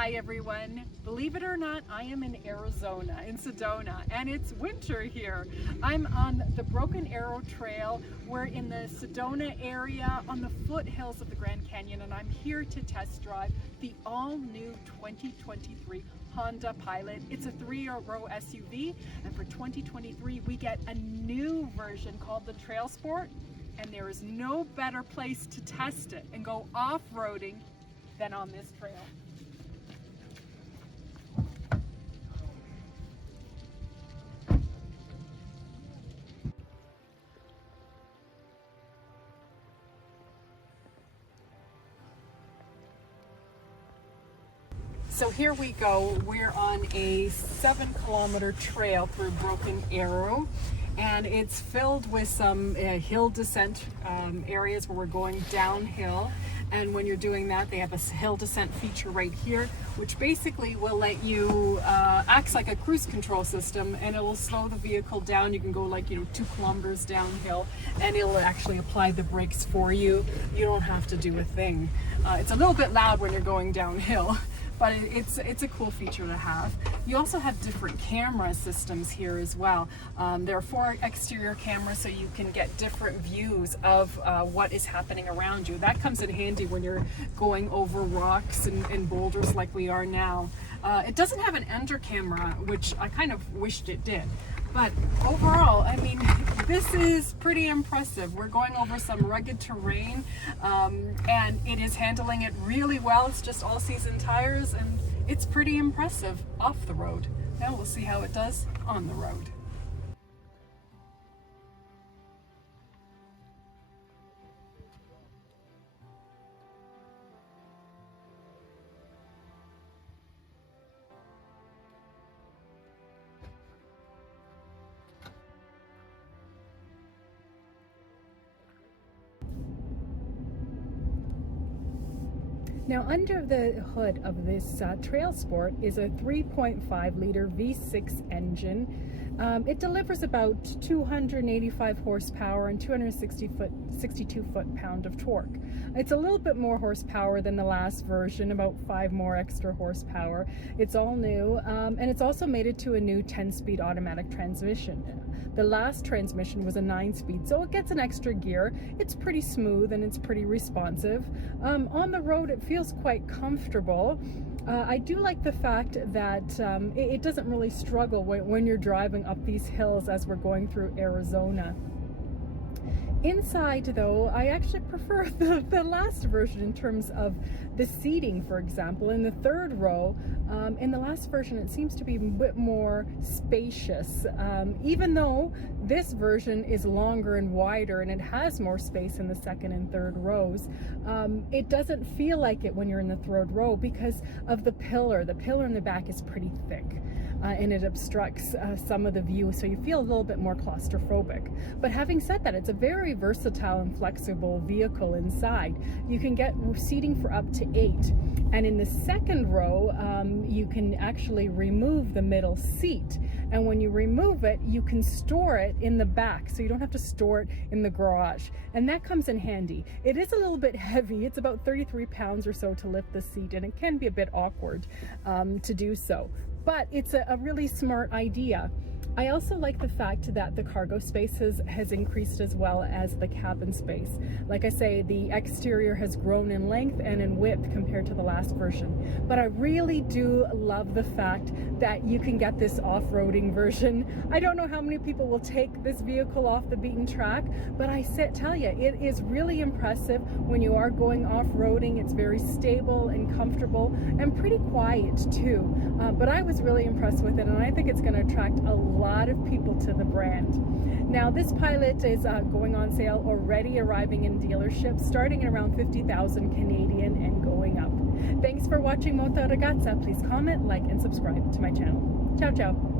Hi everyone. Believe it or not, I am in Arizona, in Sedona, and it's winter here. I'm on the Broken Arrow Trail. We're in the Sedona area on the foothills of the Grand Canyon, and I'm here to test drive the all-new 2023 Honda Pilot. It's a 3-row SUV, and for 2023 we get a new version called the TrailSport, and there is no better place to test it and go off-roading than on this trail. So here we go. We're on a 7-kilometer trail through Broken Arrow, and it's filled with some hill descent areas where we're going downhill. And when you're doing that, they have a hill descent feature right here, which basically will let you, acts like a cruise control system, and it will slow the vehicle down. You can go 2 kilometers downhill, and it'll actually apply the brakes for you. You don't have to do a thing. It's a little bit loud when you're going downhill, but it's a cool feature to have. You also have different camera systems here as well. There are 4 exterior cameras, so you can get different views of what is happening around you. That comes in handy when you're going over rocks and boulders like we are now. It doesn't have an under camera, which I kind of wished it did. But overall, I mean, this is pretty impressive. We're going over some rugged terrain, and it is handling it really well. It's just all-season tires, and it's pretty impressive off the road. Now we'll see how it does on the road. Now, under the hood of this TrailSport is a 3.5 liter V6 engine. It delivers about 285 horsepower and 262 foot-pound of torque. It's a little bit more horsepower than the last version, about 5 more extra horsepower. It's all new, and it's also mated to a new 10-speed automatic transmission. The last transmission was a 9-speed, so it gets an extra gear. It's pretty smooth and it's pretty responsive. On the road, it feels quite comfortable. I do like the fact that it doesn't really struggle when you're driving up these hills as we're going through Arizona. Inside, though, I actually prefer the last version in terms of the seating. For example, in the 3rd row, in the last version, it seems to be a bit more spacious, even though this version is longer and wider and it has more space in the 2nd and 3rd rows. It doesn't feel like it when you're in the 3rd row because of the pillar. The pillar in the back is pretty thick. And it obstructs some of the view, so you feel a little bit more claustrophobic. But having said that, it's a very versatile and flexible vehicle inside. You can get seating for up to 8. And in the 2nd row, you can actually remove the middle seat. And when you remove it, you can store it in the back, so you don't have to store it in the garage. And that comes in handy. It is a little bit heavy. It's about 33 pounds or so to lift the seat, and it can be a bit awkward to do so. But it's a really smart idea. I also like the fact that the cargo space has increased as well as the cabin space. Like I say, the exterior has grown in length and in width compared to the last version. But I really do love the fact that you can get this off-roading version. I don't know how many people will take this vehicle off the beaten track, but I tell you, it is really impressive when you are going off-roading. It's very stable and comfortable and pretty quiet too. But I was really impressed with it, and I think it's going to attract a lot of people to the brand. Now, this Pilot is going on sale, already arriving in dealerships, starting at around 50,000 Canadian and going up. Thanks for watching Moto Ragazza. Please comment, like, and subscribe to my channel. Ciao, ciao.